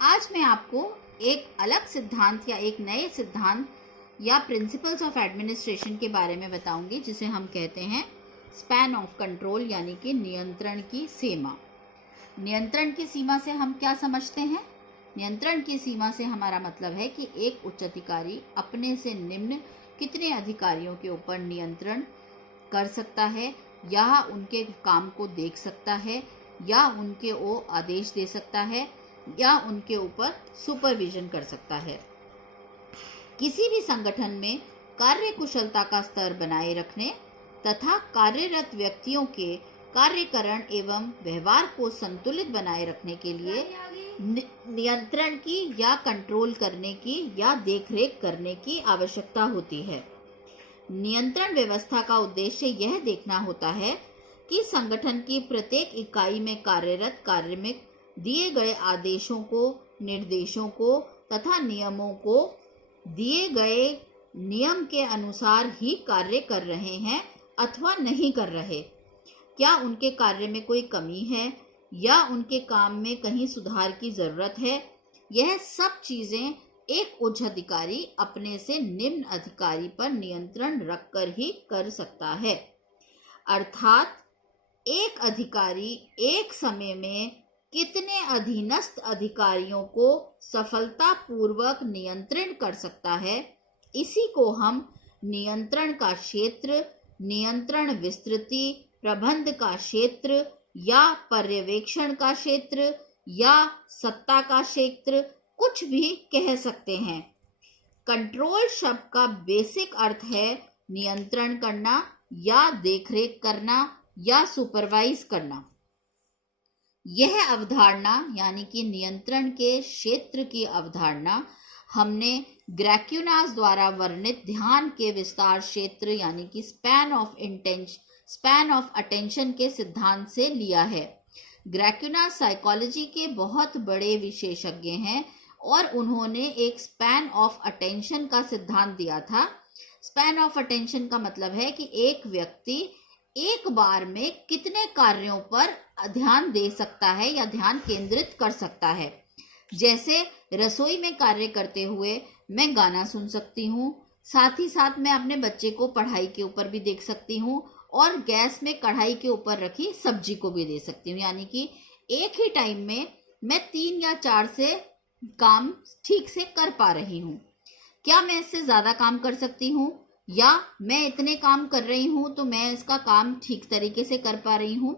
आज मैं आपको एक अलग सिद्धांत या एक नए सिद्धांत या प्रिंसिपल्स ऑफ एडमिनिस्ट्रेशन के बारे में बताऊंगी, जिसे हम कहते हैं स्पैन ऑफ कंट्रोल, यानी कि नियंत्रण की सीमा। नियंत्रण की सीमा से हम क्या समझते हैं? नियंत्रण की सीमा से हमारा मतलब है कि एक उच्च अधिकारी अपने से निम्न कितने अधिकारियों के ऊपर नियंत्रण कर सकता है, या उनके काम को देख सकता है, या उनके वो आदेश दे सकता है, या उनके ऊपर सुपरविजन कर सकता है। किसी भी संगठन में कार्य कुशलता का स्तर बनाए रखने तथा कार्यरत व्यक्तियों के कार्यकरण एवं व्यवहार को संतुलित बनाए रखने के लिए नियंत्रण की या कंट्रोल करने की या देखरेख करने की आवश्यकता होती है। नियंत्रण व्यवस्था का उद्देश्य यह देखना होता है कि संगठन की प्रत्येक इकाई में कार्यरत कार्य में दिए गए आदेशों को, निर्देशों को तथा नियमों को दिए गए नियम के अनुसार ही कार्य कर रहे हैं अथवा नहीं कर रहे। क्या उनके कार्य में कोई कमी है या उनके काम में कहीं सुधार की जरूरत है? यह सब चीजें एक उच्च अधिकारी अपने से निम्न अधिकारी पर नियंत्रण रखकर ही कर सकता है। अर्थात एक अधिकारी एक समय में कितने अधीनस्थ अधिकारियों को सफलतापूर्वक नियंत्रण कर सकता है, इसी को हम नियंत्रण का क्षेत्र, नियंत्रण विस्तृति, प्रबंध का क्षेत्र या पर्यवेक्षण का क्षेत्र या सत्ता का क्षेत्र कुछ भी कह सकते हैं। कंट्रोल शब्द का बेसिक अर्थ है नियंत्रण करना या देखरेख करना या सुपरवाइज करना। यह अवधारणा यानी कि नियंत्रण के क्षेत्र की अवधारणा हमने ग्रैक्यूनास द्वारा वर्णित ध्यान के विस्तार क्षेत्र यानी कि स्पैन ऑफ अटेंशन के सिद्धांत से लिया है। ग्रैक्यूनास साइकोलॉजी के बहुत बड़े विशेषज्ञ हैं और उन्होंने एक स्पैन ऑफ अटेंशन का सिद्धांत दिया था। स्पैन ऑफ अटेंशन का मतलब है कि एक व्यक्ति एक बार में कितने कार्यों पर ध्यान दे सकता है या ध्यान केंद्रित कर सकता है। जैसे रसोई में कार्य करते हुए मैं गाना सुन सकती हूँ, साथ ही साथ मैं अपने बच्चे को पढ़ाई के ऊपर भी देख सकती हूँ और गैस में कढ़ाई के ऊपर रखी सब्जी को भी दे सकती हूँ। यानी कि एक ही टाइम में मैं 3 या 4 से काम ठीक से कर पा रही हूँ। क्या मैं इससे ज्यादा काम कर सकती हूँ, या मैं इतने काम कर रही हूँ तो मैं इसका काम ठीक तरीके से कर पा रही हूँ?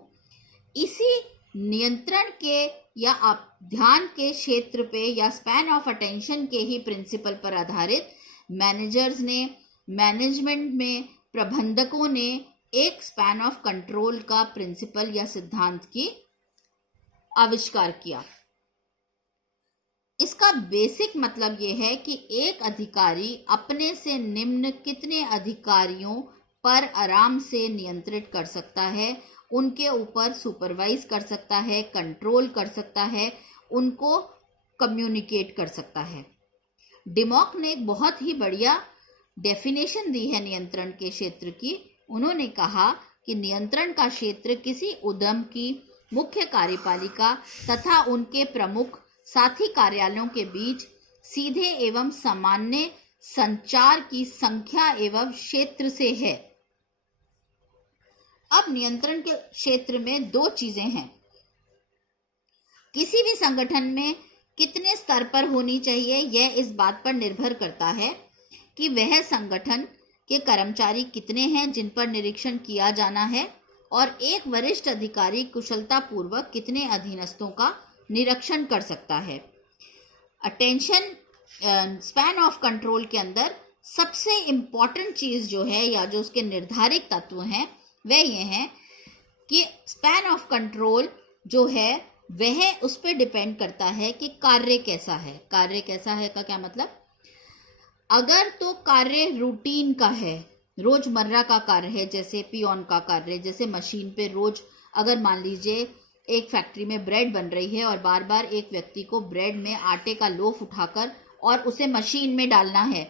इसी नियंत्रण के या आप ध्यान के क्षेत्र पे या स्पैन ऑफ अटेंशन के ही प्रिंसिपल पर आधारित मैनेजर्स ने, मैनेजमेंट में प्रबंधकों ने एक स्पैन ऑफ कंट्रोल का प्रिंसिपल या सिद्धांत की आविष्कार किया। इसका बेसिक मतलब यह है कि एक अधिकारी अपने से निम्न कितने अधिकारियों पर आराम से नियंत्रित कर सकता है, उनके ऊपर सुपरवाइज कर सकता है, कंट्रोल कर सकता है, उनको कम्युनिकेट कर सकता है। डिमॉक ने एक बहुत ही बढ़िया डेफिनेशन दी है नियंत्रण के क्षेत्र की। उन्होंने कहा कि नियंत्रण का क्षेत्र किसी उद्यम की मुख्य कार्यपालिका तथा उनके प्रमुख साथी कार्यालयों के बीच सीधे एवं सामान्य संचार की संख्या एवं क्षेत्र से है। अब नियंत्रण के क्षेत्र में 2 चीजें हैं। किसी भी संगठन में कितने स्तर पर होनी चाहिए, यह इस बात पर निर्भर करता है कि वह संगठन के कर्मचारी कितने हैं जिन पर निरीक्षण किया जाना है, और एक वरिष्ठ अधिकारी कुशलतापूर्वक कितने अधीनस्थों का निरीक्षण कर सकता है। अटेंशन स्पैन ऑफ कंट्रोल के अंदर सबसे इम्पॉर्टेंट चीज जो है या जो उसके निर्धारित तत्व हैं वह ये हैं कि स्पैन ऑफ कंट्रोल जो है वह उस पर डिपेंड करता है कि कार्य कैसा है। कार्य कैसा है का क्या मतलब? अगर तो कार्य रूटीन का है, रोजमर्रा का कार्य है, जैसे पियोन का कार्य, जैसे मशीन पे रोज अगर मान लीजिए एक फैक्ट्री में ब्रेड बन रही है और बार बार एक व्यक्ति को ब्रेड में आटे का लोफ उठाकर और उसे मशीन में डालना है,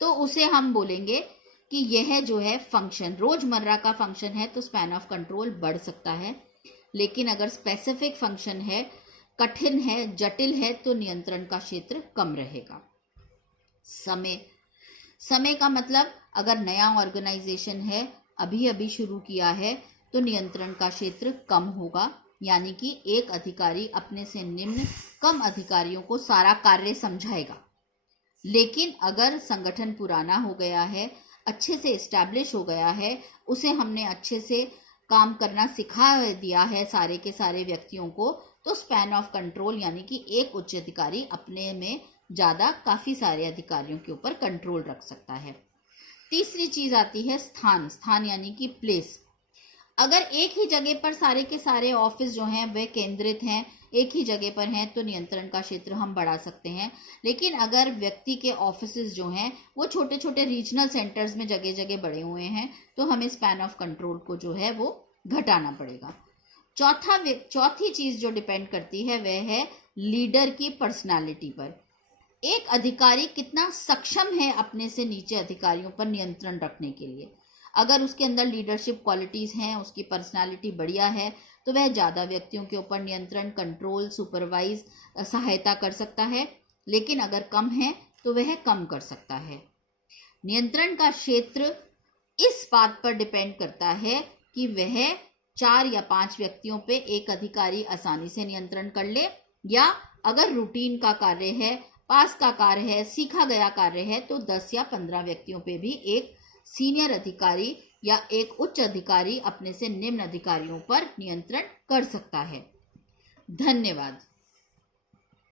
तो उसे हम बोलेंगे कि यह जो है फंक्शन रोजमर्रा का फंक्शन है, तो स्पैन ऑफ कंट्रोल बढ़ सकता है। लेकिन अगर स्पेसिफिक फंक्शन है कठिन है, जटिल है, तो नियंत्रण का क्षेत्र कम रहेगा। समय का मतलब अगर नया ऑर्गेनाइजेशन है, अभी अभी शुरू किया है, तो नियंत्रण का क्षेत्र कम होगा, यानी कि एक अधिकारी अपने से निम्न कम अधिकारियों को सारा कार्य समझाएगा। लेकिन अगर संगठन पुराना हो गया है, अच्छे से एस्टैब्लिश हो गया है, उसे हमने अच्छे से काम करना सिखा दिया है सारे के सारे व्यक्तियों को, तो स्पैन ऑफ कंट्रोल यानी कि एक उच्च अधिकारी अपने में ज़्यादा काफ़ी सारे अधिकारियों के ऊपर कंट्रोल रख सकता है। तीसरी चीज़ आती है स्थान यानी कि प्लेस। अगर एक ही जगह पर सारे के सारे ऑफिस जो हैं वे केंद्रित हैं, एक ही जगह पर हैं, तो नियंत्रण का क्षेत्र हम बढ़ा सकते हैं। लेकिन अगर व्यक्ति के ऑफिसेज जो हैं वो छोटे छोटे रीजनल सेंटर्स में जगह जगह बढ़े हुए हैं, तो हमें स्पैन ऑफ कंट्रोल को जो है वो घटाना पड़ेगा। चौथी चीज जो डिपेंड करती है वह है लीडर की पर्सनालिटी पर। एक अधिकारी कितना सक्षम है अपने से नीचे अधिकारियों पर नियंत्रण रखने के लिए। अगर उसके अंदर लीडरशिप क्वालिटीज हैं, उसकी पर्सनालिटी बढ़िया है, तो वह ज़्यादा व्यक्तियों के ऊपर नियंत्रण, कंट्रोल, सुपरवाइज, सहायता कर सकता है। लेकिन अगर कम है तो वह कम कर सकता है। नियंत्रण का क्षेत्र इस बात पर डिपेंड करता है कि वह 4 या 5 व्यक्तियों पे एक अधिकारी आसानी से नियंत्रण कर ले, या अगर रूटीन का कार्य है, पास का कार्य है, सीखा गया कार्य है, तो 10 या 15 व्यक्तियों पे भी एक सीनियर अधिकारी या एक उच्च अधिकारी अपने से निम्न अधिकारियों पर नियंत्रण कर सकता है। धन्यवाद।